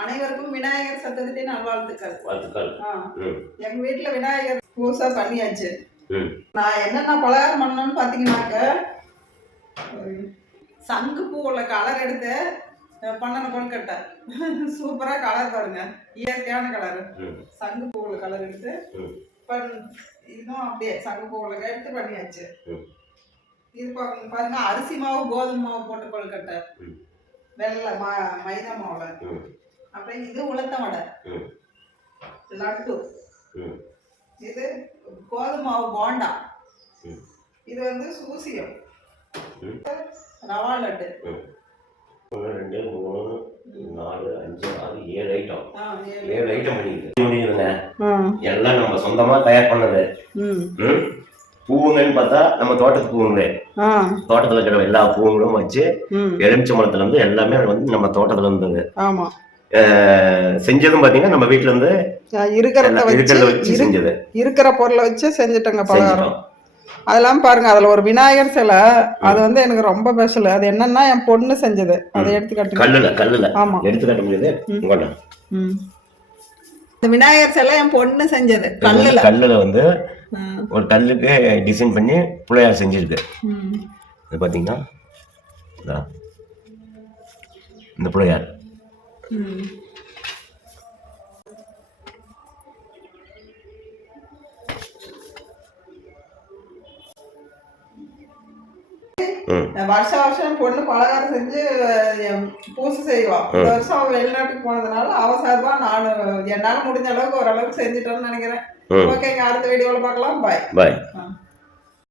அனைவருக்கும் விநாயகர் சதுர்த்தி நல்வாழ்த்துக்கள். வாழ்த்துக்கள். எங்க வீட்டுல விநாயகர் பூசை பண்ணியாச்சு. நான் என்னென்ன பலகாரம் பண்ணணும்னு பாத்தீங்கன்னாக்க, சங்கு பூவுல கலர் எடுத்து பண்ணன கொழுக்கட்டை சூப்பரா கலர் பாருங்க, இயற்கையான கலர். சங்கு பூவுல கலர் எடுத்து இதுவும் அப்படியே சங்கு பூவுல எடுத்து பண்ணியாச்சு. இது பாருங்க, அரிசி மாவு கோதுமை மாவு போட்டு கொழுக்கட்டை, வெள்ளை மைதா மாவுல. அப்புறம் இது உளுத்த வடை, லட்டு, இது கோதுமை மாவு போண்டா, இது வந்து சூசியம், ரவா லட்டு. 1 2 3 4 5 6 7 ஐட்டம். 7 ஐட்டம் பண்ணிடுங்க. எல்லாம் நம்ம சொந்தமா தயார் பண்ணது. பூவுங்கன்னு பார்த்தா நம்ம தோட்டத்து பூவுங்களே, தோட்டத்துல இருக்கிற எல்லா பூவுங்களும் வச்சு எலுமிச்சம்பழத்துல இருந்து எல்லாமே வந்து நம்ம தோட்டத்துல இருந்தது. ஆமா, செஞ்சதும் பாத்தீங்கன்னா நம்ம வீட்டுல இருந்து இருக்கிறத வச்சு செஞ்சது, இருக்கிற பொருளை வச்சு செஞ்சுட்டோங்க பலகாரம். அதெல்லாம் பாருங்க, அதுல ஒரு விநாயகர் சிலை, அது வந்து எனக்கு ரொம்ப ஸ்பெஷல். அது என்னன்னா என் பொண்ணு செஞ்சது. அதை எடுத்துக்காட்டு கல்லுல. ஆமா, எடுத்துக்காட்ட முடியாது. இந்த விநாயகர் சிலை என் பொண்ணு செஞ்சது. கல்லுல வந்து ஒரு கல்லுக்கு டிசைன் பண்ணி பிள்ளையார் செஞ்சிருக்கு. இது பாத்தீங்கன்னா இந்த பிள்ளையார் வருஷம் பொண்ணு பலகாரம் செஞ்சு பூசை செய்வோம். இந்த வருஷம் அவ வெளிநாட்டுக்கு போனதுனால அவ சார்பா நான் என்னால முடிஞ்ச அளவுக்கு ஓரளவுக்கு செஞ்சுட்டோம்னு நினைக்கிறேன். ஓகேங்க, அடுத்த வீடியோல பார்க்கலாம். பாய்.